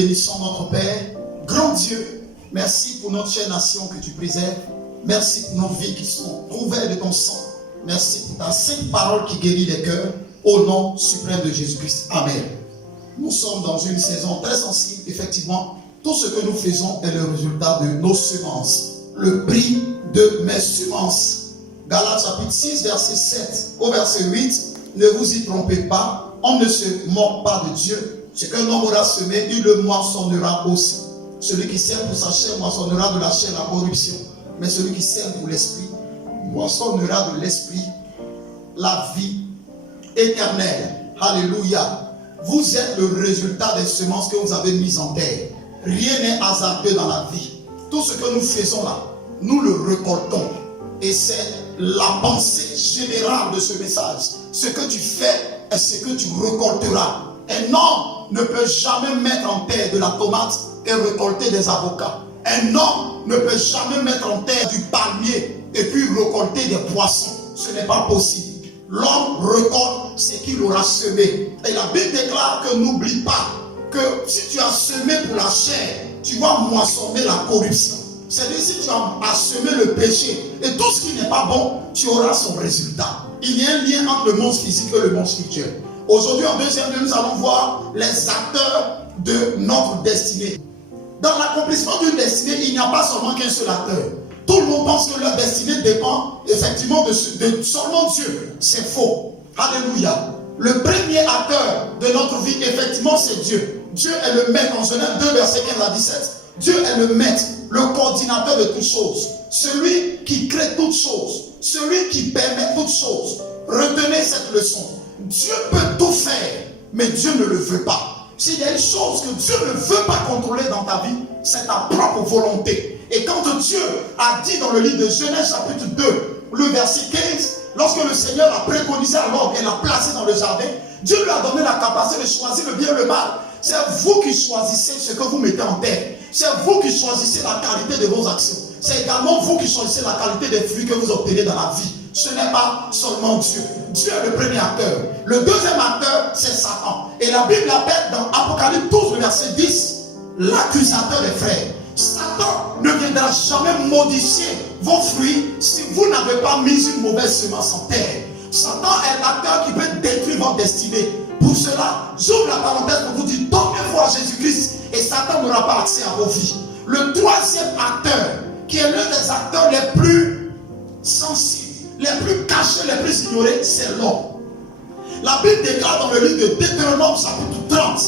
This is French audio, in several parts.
bénissons notre Père. Grand Dieu, merci pour notre chère nation que tu préserves. Merci pour nos vies qui sont couvertes de ton sang. Merci pour ta sainte parole qui guérit les cœurs. Au nom suprême de Jésus-Christ. Amen. Nous sommes dans une saison très sensible. Effectivement, tout ce que nous faisons est le résultat de nos semences. Le prix de mes semences. Galates chapitre 6, verset 7 au verset 8. Ne vous y trompez pas. On ne se moque pas de Dieu. Ce qu'un homme aura semé, il le moissonnera aussi. Celui qui sème pour sa chair moissonnera de la chair la corruption. Mais celui qui sème pour l'esprit moissonnera de l'esprit la vie éternelle. Alléluia. Vous êtes le résultat des semences que vous avez mises en terre. Rien n'est hasardeux dans la vie. Tout ce que nous faisons là, nous le récoltons. Et c'est la pensée générale de ce message. Ce que tu fais est ce que tu récolteras. Un homme ne peut jamais mettre en terre de la tomate et récolter des avocats. Un homme ne peut jamais mettre en terre du palmier et puis récolter des poissons. Ce n'est pas possible. L'homme récolte ce qu'il aura semé. Et la Bible déclare que n'oublie pas que si tu as semé pour la chair, tu vas moissonner la corruption. C'est-à-dire si tu as semé le péché et tout ce qui n'est pas bon, tu auras son résultat. Il y a un lien entre le monde physique et le monde spirituel. Aujourd'hui, en deuxième lieu, nous allons voir les acteurs de notre destinée. Dans l'accomplissement d'une destinée, il n'y a pas seulement qu'un seul acteur. Tout le monde pense que leur destinée dépend effectivement de seulement Dieu. C'est faux. Alléluia. Le premier acteur de notre vie, effectivement, c'est Dieu. Dieu est le maître. En Genèse 2, verset 15 à 17. Dieu est le maître, le coordinateur de toutes choses. Celui qui crée toutes choses. Celui qui permet toutes choses. Retenez cette leçon. Dieu peut tout faire, mais Dieu ne le veut pas. S'il y a une chose que Dieu ne veut pas contrôler dans ta vie, c'est ta propre volonté. Et quand Dieu a dit dans le livre de Genèse chapitre 2, le verset 15, lorsque le Seigneur a préconisé à l'homme et l'a placé dans le jardin, Dieu lui a donné la capacité de choisir le bien et le mal. C'est vous qui choisissez ce que vous mettez en terre. C'est vous qui choisissez la qualité de vos actions. C'est également vous qui choisissez la qualité des fruits que vous obtenez dans la vie. Ce n'est pas seulement Dieu. Dieu est le premier acteur. Le deuxième acteur, c'est Satan. Et la Bible l'appelle dans Apocalypse 12, verset 10, l'accusateur des frères. Satan ne viendra jamais modifier vos fruits si vous n'avez pas mis une mauvaise semence en terre. Satan est l'acteur qui peut détruire votre destinée. Pour cela, j'ouvre la parenthèse pour vous dire, donnez-vous à Jésus-Christ et Satan n'aura pas accès à vos vies. Le troisième acteur, qui est l'un des acteurs les plus sensibles, les plus cachés, les plus ignorés, c'est l'homme. La Bible déclare dans le livre de Deutéronome, chapitre 30,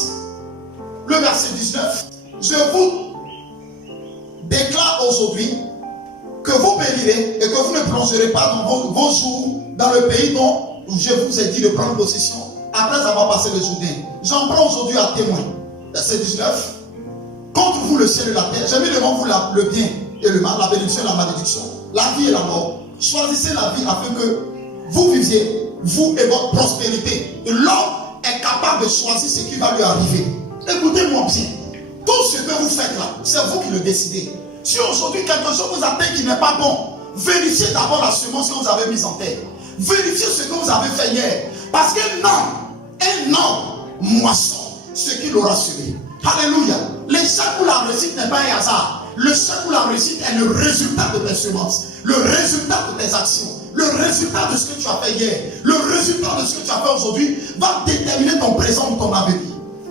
le verset 19, je vous déclare aujourd'hui que vous périrez et que vous ne plongerez pas dans vos jours dans le pays dont je vous ai dit de prendre possession après avoir passé le Jourdain. J'en prends aujourd'hui à témoin. Verset 19. Contre vous le ciel et la terre, j'ai mis devant vous le bien et le mal, la bénédiction et la malédiction, la vie et la mort. Choisissez la vie afin que vous viviez, vous et votre prospérité. L'homme est capable de choisir ce qui va lui arriver. Écoutez-moi bien. Tout ce que vous faites là, c'est vous qui le décidez. Si aujourd'hui quelque chose vous atteint qui n'est pas bon, vérifiez d'abord la semence que vous avez mise en terre. Vérifiez ce que vous avez fait hier. Parce qu'un homme moisson ce qu'il aura semé. Alléluia. L'échec ou la réussite n'est pas un hasard. L'échec ou la réussite est le résultat de tes semences, le résultat de tes actions, le résultat de ce que tu as fait hier, le résultat de ce que tu as fait aujourd'hui va déterminer ton présent ou ton avenir.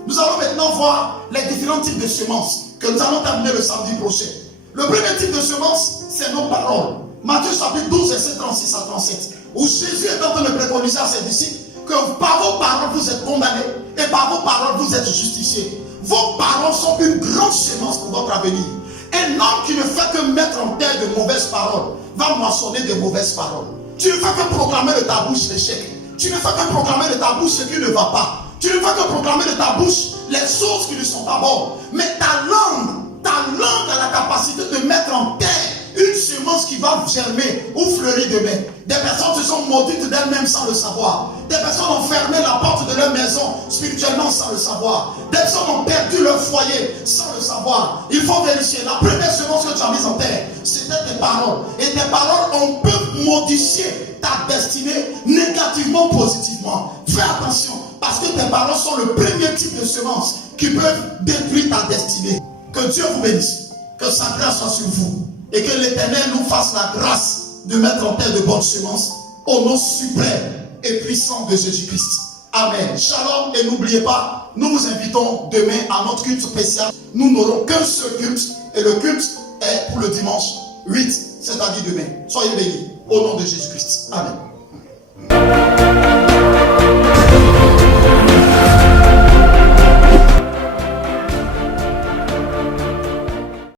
Nous allons maintenant voir les différents types de semences que nous allons terminer le samedi prochain. Le premier type de semences, c'est nos paroles. Matthieu chapitre 12, verset 36 à 37, où Jésus est en train de préconiser à ses disciples que par vos paroles vous êtes condamnés et par vos paroles vous êtes justifiés. Vos paroles sont une grande semence pour votre avenir. Un homme qui ne fait que mettre en terre de mauvaises paroles va moissonner de mauvaises paroles. Tu ne fais que proclamer de ta bouche l'échec. Tu ne fais que proclamer de ta bouche ce qui ne va pas. Tu ne fais que proclamer de ta bouche les choses qui ne sont pas bonnes. Mais ta langue a la capacité de mettre en terre une semence qui va germer ou fleurir demain. Des personnes se sont maudites d'elles-mêmes sans le savoir. Des personnes ont fermé la porte de leur maison spirituellement sans le savoir. Des personnes ont perdu leur foyer sans le savoir. Il faut vérifier. La première semence que tu as mise en terre, c'était tes paroles. Et tes paroles, on peut modifier ta destinée négativement, positivement. Fais attention. Parce que tes paroles sont le premier type de semences qui peuvent détruire ta destinée. Que Dieu vous bénisse. Que sa grâce soit sur vous. Et que l'Éternel nous fasse la grâce de mettre en terre de bonnes semences. Au nom suprême et puissant de Jésus-Christ. Amen. Shalom. Et n'oubliez pas, nous vous invitons demain à notre culte spécial. Nous n'aurons qu'un seul culte. Et le culte est pour le dimanche 8, c'est-à-dire demain. Soyez bénis. Au nom de Jésus-Christ. Amen.